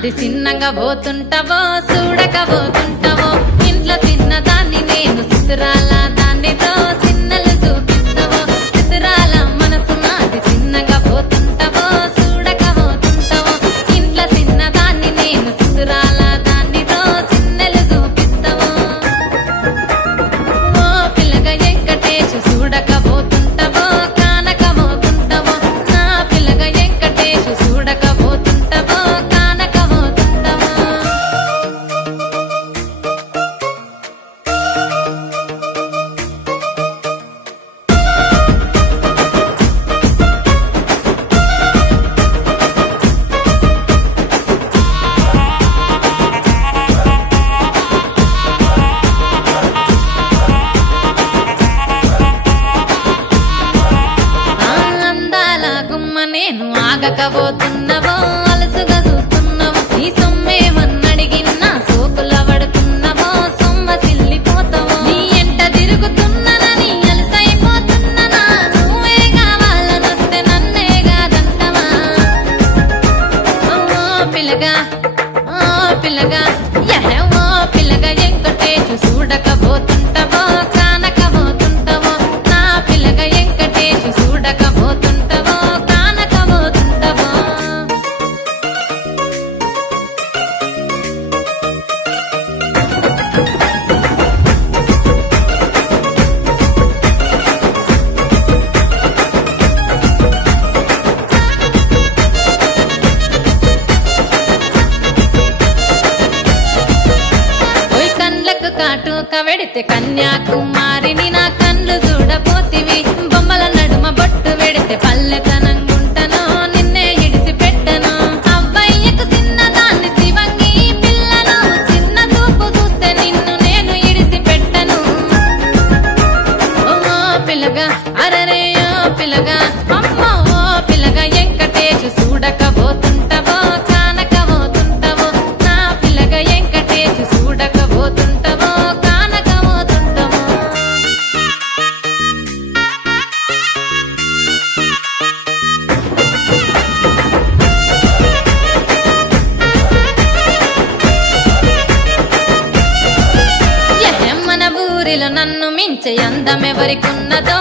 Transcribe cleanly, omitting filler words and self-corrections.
నాది చిన్నగా పోతుంటావో చూడకపోతుంటావో ఇంట్లో చిన్నదాన్ని నేను చిత్రాల దాన్నితో చిన్నలు చూపిస్తావో చిత్రాల మనసు నాది చిన్నగా పోతుంటావో చూడకపోతుంటావో ఇంట్లో చిన్నదాన్ని నేను చిత్రాల దాన్నితో చిన్నలు చూపిస్తావో ఓ పిల్లగా వెంకటేశు చూడకపోతుంటావో కానకపోతుంటావో నా పిల్లగా వెంకటేశు చూడకపోతుంటావో కానకపోతుంటావో అందాల గుమ్మ నేను ఆగకపోతున్నావో అలసుగా చూస్తున్నావో నీ సొమ్మేమన్నడిగిన్నా సోకుల పడుతున్నావో సొమ్మ సిల్లిపోతావో నీ ఎంట తిరుగుతున్నానని అలసైపోతున్నానా నువ్వే కావాలనొస్తే నన్నే కాదంటవా ఓ పిల్లగా యహే ఓ పిల్లగా వెంకటేశు చూడకపోతుంటావో కానకపోతుంటావో నా పిల్లగా వెంకటేశు చూడకపోతుంటావో కానకపోతుంటావో ఓయ్ కండ్లకు కాటుక వెడితే కన్యాకుమారిని నా కండ్లు చూడపోతివి బొమ్మల నడుమ బొట్టు వెడితే పల్లెతనంగుంటను నిన్నే ఇడిసి పెట్టను అవ్వయ్యకు చిన్నదాన్ని శివంగి పిల్లను చిన్న చూపు చూస్తే నిన్ను నేను ఇడిసి పెట్టను ఓ పిల్లగా అరరే ఓ పిల్లగా అమ్మో ఓ పిల్లగా వెంకటేశు చూడకపోతుంటావో కానకపోతుంటావో నా పిల్లగా వెంకటేశు చూడకపోతుంటావో కానకపోతుంటావో మన ఊరిలో నన్ను మించే అందమెవరికున్నదో